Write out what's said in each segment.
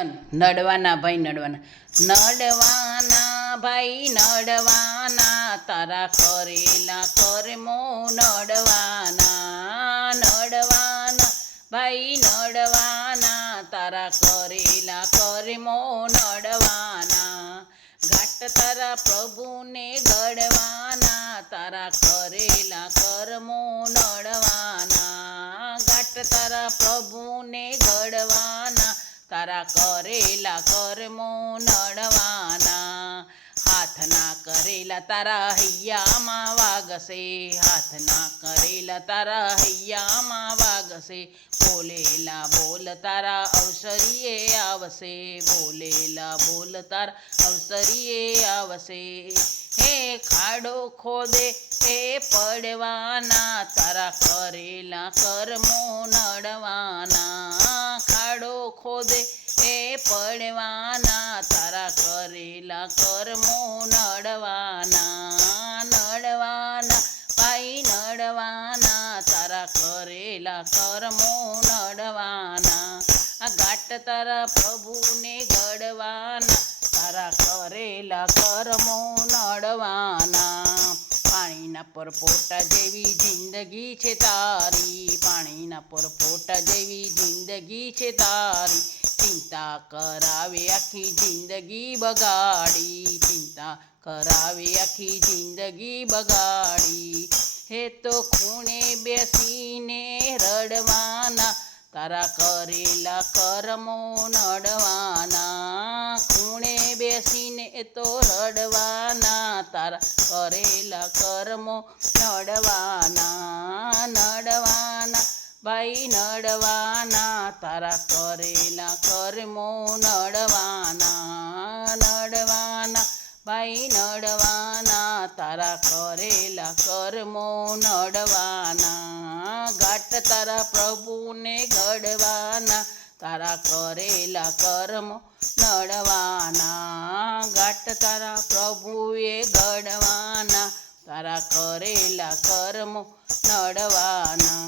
નડવાના ભાઈ નડવાના ભાઈ નડવાના તારા કરેલા કર્મો નડવાના ભાઈ નડવાના તારા કરેલા કર્મો નડવાના ઘાટ તારા પ્રભુને ગળવાના તારા કરેલા કર્મો નડવાના ઘાટ તારા પ્રભુને ગળવાના તારા કરેલા કર્મો નડવાના હાથના કરેલા તારા હૈયામાં વાગશે હાથના કરેલા તારા હૈયામાં વાગશે બોલેલા બોલ તારા અવસરીએ આવશે બોલેલા બોલ તારા અવસરીએ આવશે હે ખાડો ખોદે એ પડવાના તારા કરેલા કર્મો નડવાના ખાડો ખોદે એ પડવાના તારા કરેલા કર્મો નડવાના ભાઈ નડવાના તારા કરેલા કર્મો નડવાના આ ઘાટ તારા પ્રભુને ગળવાના તારા કરેલા કર્મો નડવાના પાણીના પરપોટા જેવી જિંદગી છે તારી પાણીના પરપોટા જેવી જિંદગી છે તારી ચિંતા કરાવે આખી જિંદગી બગાડી ચિંતા કરાવે આખી જિંદગી બગાડી હે તો ખૂણે બેસીને રડવાના તારા કરેલા કર્મો નડવાના ખૂણે બેસીને તો રડવાના તારા કરેલા કર્મો નડવાના ભાઈ નડવાના તારા કરેલા કર્મો નડવાના ભાઈ નડવાના તારા કરેલા કર્મો નડવાના ઘાટ તારા પ્રભુને ગળવાના તારા કરેલા કર્મો નડવાના ઘાટ તારા પ્રભુએ ગળવાના તારા કરેલા કર્મો નડવાના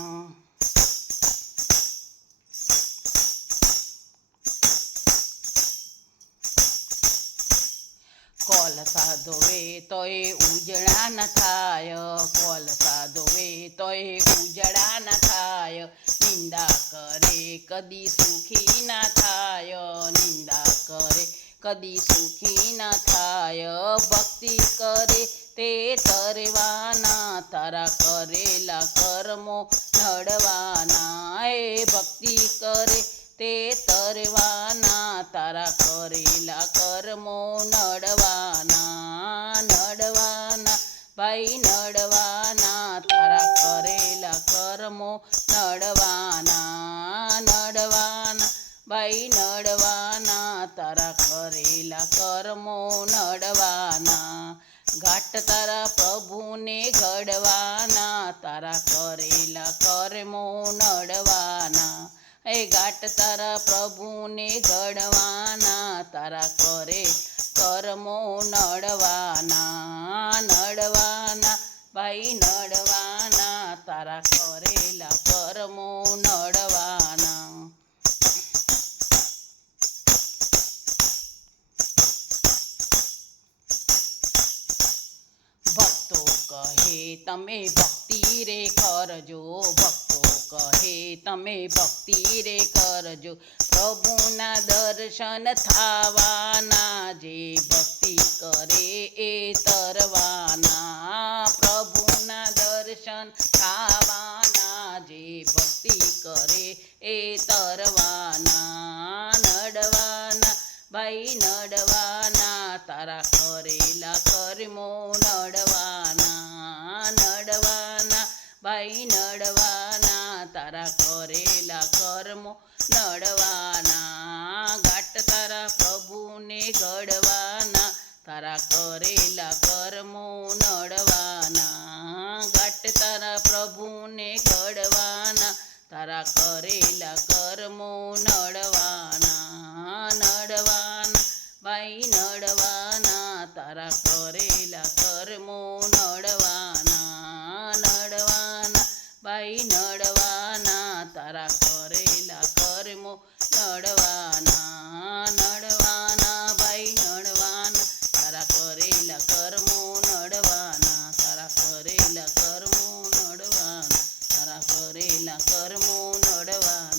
કોલસા ધોવે તોય ઉજળા ન થાય કોલસા ધોવે તોય ઉજળા ન થાય નિંદા કરે કદી સુખી ના થાય નિંદા કરે કદી સુખી ના થાય ભક્તિ કરે તે તરવાના તારા કરેલા કર્મો નડવાના એ ભક્તિ કરે તે તરવાના તારા કરેલા કર્મો નડવાના ભાઈ નડવાના તારા કરેલા કર્મો નડવાના ભાઈ નડવાના તારા કરેલા કર્મો નડવાના ઘાટ તારા પ્રભુને ગળવાના તારા કરેલા કર્મો નડવાના એ ઘાટ તારા પ્રભુને ગળવાના તારા કરે કર્મો નડવાના ભાઈ નડવાના તારા કરેલા કર્મો નડવાના ભક્તો કહે તમે ભક્તિ રે કરજો ભક્તો કહે તમે ભક્તિ રે કરજો પ્રભુના દર્શન થાવાના જે ભક્તિ કરે એ તરવાના પ્રભુના દર્શન થાવાના જે ભક્તિ કરે એ તરવાના નડવાના ભાઈ નડવાના તારા કરેલા કર્મો નડવાના ભાઈ નડવાના તારા કરેલા કર્મો નડવાના ઘાટ તારા પ્રભુને ગળવાના તારા કરેલા કર્મો નડવાના ઘાટ તારા પ્રભુને ગળવાના તારા કરેલા કર્મો નડવાના ભાઈ નડવાના કરેલા કર્મો નડવાના.